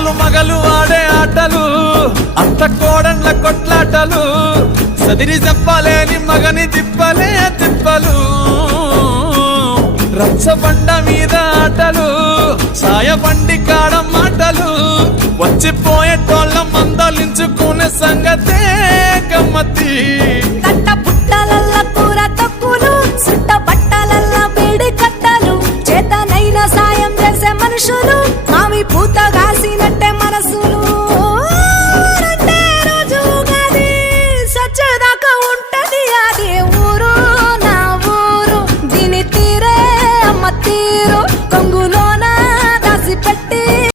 ఆలు మగలు ఆడే ఆటలు అత్త కోడళ్ళ కొట్లాటలు సదిరి చెప్పలేని మగని తిప్పలే తిప్పలు రచ్చబండ మీద ఆటలు సాయబండి కాడ మాటలు వచ్చిపోయేటోళ్ళ మందలించుకునే సంగతే గమ్మతి